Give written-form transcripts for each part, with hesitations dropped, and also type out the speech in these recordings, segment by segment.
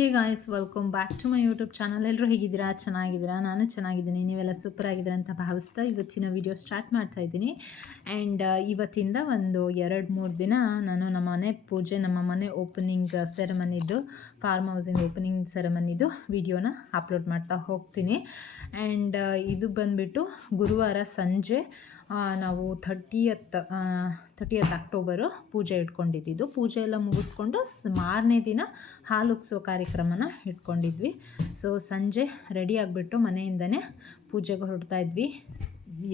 Hey guys, welcome back to my YouTube channel. ಎಲ್ಲರೂ ಹೇಗಿದ್ದೀರಾ? ಚೆನ್ನಾಗಿದ್ದೀರಾ? ನಾನು ಚೆನ್ನಾಗಿದ್ದೀನಿ. ನೀವೆಲ್ಲ ಸೂಪರ್ ಆಗಿದ್ದೀರಾ ಅಂತ ಭಾವಿಸ್ತಾ ಇವತ್ತಿನ ವಿಡಿಯೋ ಸ್ಟಾರ್ಟ್ ಮಾಡ್ತಾ ಇದ್ದೀನಿ. ಆ್ಯಂಡ್ ಇವತ್ತಿಂದ ಒಂದು 2-3 ದಿನ ನಾನು ನಮ್ಮ ಮನೆ ಪೂಜೆ, ನಮ್ಮ ಮನೆ ಓಪನಿಂಗ್ ಸೆರೆಮನಿದು, ಫಾರ್ಮ್ ಹೌಸಿಂಗ್ ಓಪನಿಂಗ್ ಸೆರೆಮನಿದು ವಿಡಿಯೋನ ಅಪ್ಲೋಡ್ ಮಾಡ್ತಾ ಹೋಗ್ತೀನಿ. ಆ್ಯಂಡ್ ಇದು ಬಂದುಬಿಟ್ಟು ಗುರುವಾರ ಸಂಜೆ ನಾವು 30th ಅಕ್ಟೋಬರು ಪೂಜೆ ಇಟ್ಕೊಂಡಿದ್ದು. ಪೂಜೆ ಎಲ್ಲ ಮುಗಿಸ್ಕೊಂಡು ಮಾರನೇ ದಿನ ಹಾಲು ಉಗ್ಸೋ ಕಾರ್ಯಕ್ರಮನ ಇಟ್ಕೊಂಡಿದ್ವಿ. ಸೊ ಸಂಜೆ ರೆಡಿ ಆಗಿಬಿಟ್ಟು ಮನೆಯಿಂದನೇ ಪೂಜೆಗೆ ಹೊರಡ್ತಾ ಇದ್ವಿ.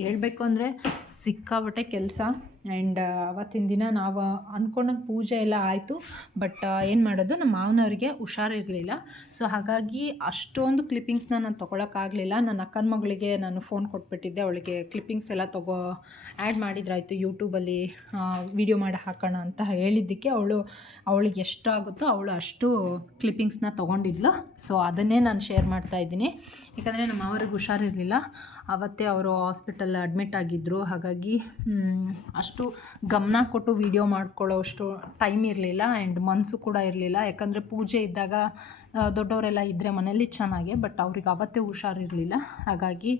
ಹೇಳ್ಬೇಕು ಅಂದರೆ ಸಿಕ್ಕಾಬಟ್ಟೆ ಕೆಲಸ. ಆ್ಯಂಡ್ ಅವತ್ತಿನ ದಿನ ನಾವು ಅಂದ್ಕೊಂಡಂಗೆ ಪೂಜೆ ಎಲ್ಲ ಆಯಿತು. ಬಟ್ ಏನು ಮಾಡೋದು, ನಮ್ಮ ಮಾವನವ್ರಿಗೆ ಹುಷಾರಿರಲಿಲ್ಲ. ಸೊ ಹಾಗಾಗಿ ಅಷ್ಟೊಂದು ಕ್ಲಿಪ್ಪಿಂಗ್ಸ್ನ ನಾನು ತೊಗೊಳಕ್ಕಾಗಲಿಲ್ಲ. ನನ್ನ ಅಕ್ಕನ ಮಗಳಿಗೆ ನಾನು ಫೋನ್ ಕೊಟ್ಬಿಟ್ಟಿದ್ದೆ. ಅವಳಿಗೆ ಕ್ಲಿಪ್ಪಿಂಗ್ಸ್ ಎಲ್ಲ ಆ್ಯಡ್ ಮಾಡಿದ್ರಾಯಿತು ಯೂಟ್ಯೂಬಲ್ಲಿ ವಿಡಿಯೋ ಮಾಡಿ ಹಾಕೋಣ ಅಂತ ಹೇಳಿದ್ದಕ್ಕೆ ಅವಳಿಗೆ ಎಷ್ಟು ಆಗುತ್ತೋ ಅವಳು ಅಷ್ಟು ಕ್ಲಿಪ್ಪಿಂಗ್ಸ್ನ ತೊಗೊಂಡಿದ್ಲು. ಸೊ ಅದನ್ನೇ ನಾನು ಶೇರ್ ಮಾಡ್ತಾಯಿದ್ದೀನಿ. ಯಾಕಂದರೆ ನಮ್ಮ ಮಾವರಿಗೆ ಹುಷಾರಿರಲಿಲ್ಲ. ಅವತ್ತೇ ಅವರು ಹಾಸ್ಪಿಟಲ್ ಅಡ್ಮಿಟ್ ಆಗಿದ್ದರು. ಹಾಗಾಗಿ ಅಷ್ಟು ಗಮನ ಕೊಟ್ಟು ವೀಡಿಯೋ ಮಾಡ್ಕೊಳ್ಳೋ ಅಷ್ಟು ಟೈಮ್ ಇರಲಿಲ್ಲ. ಆ್ಯಂಡ್ ಮನಸ್ಸು ಕೂಡ ಇರಲಿಲ್ಲ. ಯಾಕಂದರೆ ಪೂಜೆ ಇದ್ದಾಗ ದೊಡ್ಡವರೆಲ್ಲ ಇದ್ದರೆ ಮನೇಲಿ ಚೆನ್ನಾಗೆ, ಬಟ್ ಅವ್ರಿಗೆ ಅವತ್ತೇ ಹುಷಾರಿರಲಿಲ್ಲ. ಹಾಗಾಗಿ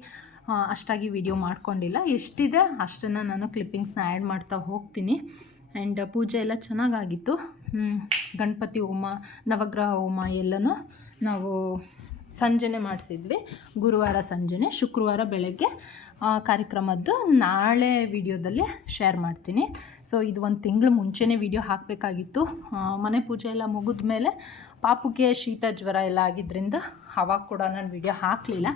ಅಷ್ಟಾಗಿ ವೀಡಿಯೋ ಮಾಡ್ಕೊಂಡಿಲ್ಲ. ಎಷ್ಟಿದೆ ಅಷ್ಟನ್ನು ನಾನು ಕ್ಲಿಪ್ಪಿಂಗ್ಸ್ನ ಆ್ಯಡ್ ಮಾಡ್ತಾ ಹೋಗ್ತೀನಿ. ಆ್ಯಂಡ್ ಪೂಜೆ ಎಲ್ಲ ಚೆನ್ನಾಗಾಗಿತ್ತು. ಗಣಪತಿ ಹೋಮ, ನವಗ್ರಹ ಹೋಮ ಎಲ್ಲನೂ ನಾವು ಸಂಜೆನೇ ಮಾಡಿಸಿದ್ವಿ. ಗುರುವಾರ ಸಂಜೆನೇ, ಶುಕ್ರವಾರ ಬೆಳಗ್ಗೆ ಕಾರ್ಯಕ್ರಮದ್ದು ನಾಳೆ ವಿಡಿಯೋದಲ್ಲಿ ಶೇರ್ ಮಾಡ್ತೀನಿ. ಸೊ ಇದು 1 ತಿಂಗಳು ಮುಂಚೆನೇ ವಿಡಿಯೋ ಹಾಕಬೇಕಾಗಿತ್ತು. ಮನೆ ಪೂಜೆ ಎಲ್ಲ ಮುಗಿದ ಮೇಲೆ ಪಾಪುಗೆ ಶೀತ ಜ್ವರ ಎಲ್ಲ ಆಗಿದ್ದರಿಂದ ಅವಾಗ ಕೂಡ ನಾನು ವಿಡಿಯೋ ಹಾಕಲಿಲ್ಲ.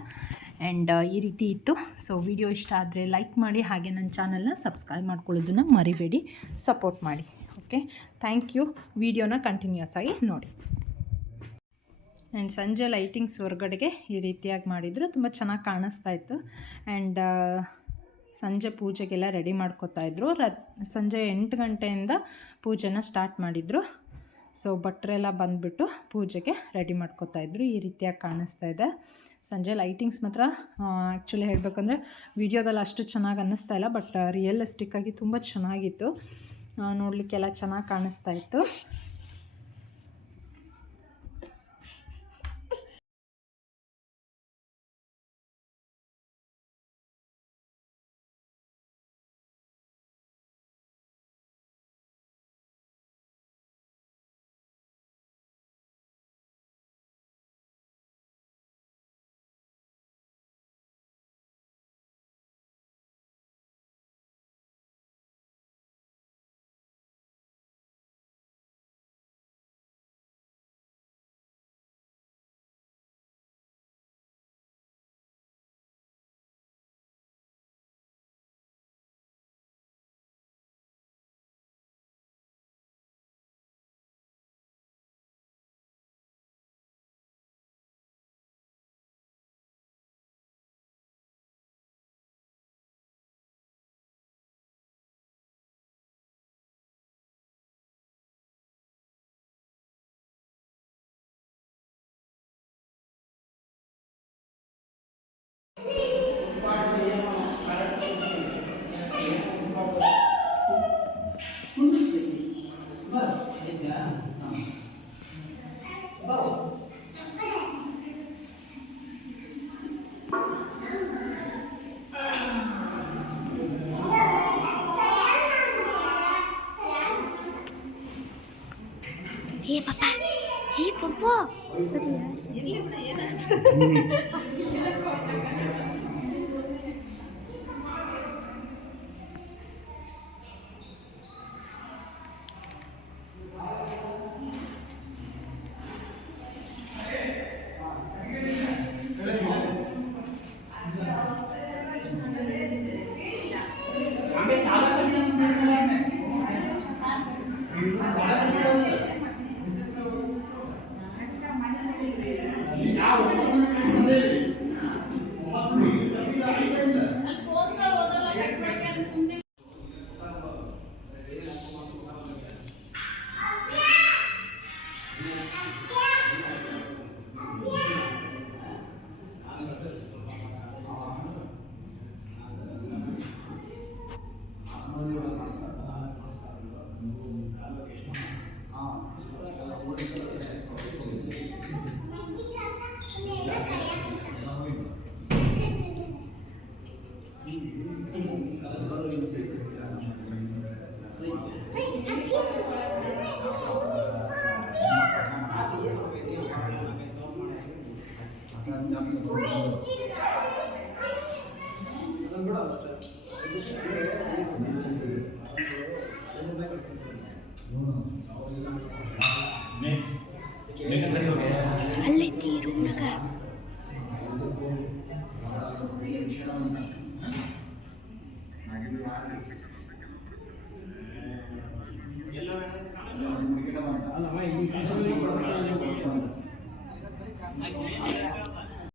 ಆ್ಯಂಡ್ ಈ ರೀತಿ ಇತ್ತು. ಸೊ ವಿಡಿಯೋ ಇಷ್ಟ ಆದರೆ ಲೈಕ್ ಮಾಡಿ, ಹಾಗೆ ನನ್ನ ಚಾನಲ್ನ ಸಬ್ಸ್ಕ್ರೈಬ್ ಮಾಡ್ಕೊಳ್ಳೋದನ್ನು ಮರಿಬೇಡಿ. ಸಪೋರ್ಟ್ ಮಾಡಿ. Okay, thank you. ವಿಡಿಯೋನ ಕಂಟಿನ್ಯೂಸ್ ಆಗಿ ನೋಡಿ. ಆ್ಯಂಡ್ ಸಂಜೆ ಲೈಟಿಂಗ್ಸ್ ಹೊರಗಡೆಗೆ ಈ ರೀತಿಯಾಗಿ ಮಾಡಿದರು. ತುಂಬ ಚೆನ್ನಾಗಿ ಕಾಣಿಸ್ತಾ ಇತ್ತು. ಆ್ಯಂಡ್ ಸಂಜೆ ಪೂಜೆಗೆಲ್ಲ ರೆಡಿ ಮಾಡ್ಕೋತಾಯಿದ್ರು. ಸಂಜೆ 8 ಗಂಟೆಯಿಂದ ಪೂಜೆನ ಸ್ಟಾರ್ಟ್ ಮಾಡಿದರು. ಸೊ ಭಟ್ರೆಲ್ಲ ಬಂದುಬಿಟ್ಟು ಪೂಜೆಗೆ ರೆಡಿ ಮಾಡ್ಕೋತಾಯಿದ್ರು. ಈ ರೀತಿಯಾಗಿ ಕಾಣಿಸ್ತಾ ಇದೆ. ಸಂಜೆ ಲೈಟಿಂಗ್ಸ್ ಮಾತ್ರ ಆ್ಯಕ್ಚುಲಿ ಹೇಳಬೇಕಂದ್ರೆ ವಿಡಿಯೋದಲ್ಲಿ ಅಷ್ಟು ಚೆನ್ನಾಗಿ ಅನ್ನಿಸ್ತಾ ಇಲ್ಲ, ಬಟ್ ರಿಯಲಿಸ್ಟಿಕ್ಕಾಗಿ ತುಂಬ ಚೆನ್ನಾಗಿತ್ತು. ನೋಡಲಿಕ್ಕೆಲ್ಲ ಚೆನ್ನಾಗಿ ಕಾಣಿಸ್ತಾ ಇತ್ತು. ಪಪ್ಪ ಸರಿ